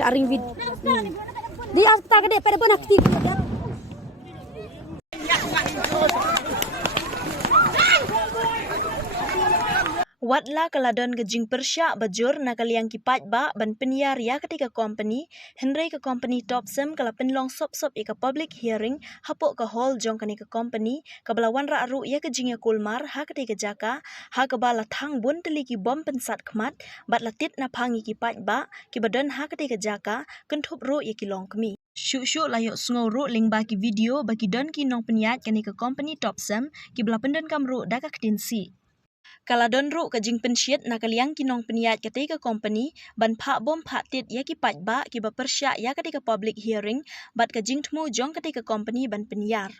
sharing vid. Di asta ka de pada bona kiti. Watla kaladon gejing persya bajur nakaliang kipat ba ban penyiar ya ketika company Henry ke company Topsem kala penlong sop-sop ika public hearing hapok ke hall jong kani ke company kabalawan ra aru ya kejing ya kulmar ha ketika jaka ha kabala thang bun teliki bom pensat khmat bat latit na phangi kipat ba kibadan ha ketika jaka kentup ru ya kilong kemi Syuk-syuk layok sungau ru ling baki video baki don ki nong penyat kani ke company Topsem ki bala pendan kamru daka kedinsi Kaladon ru kajing pensyet nakaliang kinong peniat ketika company ban pak bom pak tit ya ki pat ba ki ba persya ya ketika public hearing bat kajing temu jong ketika company ban penyiar.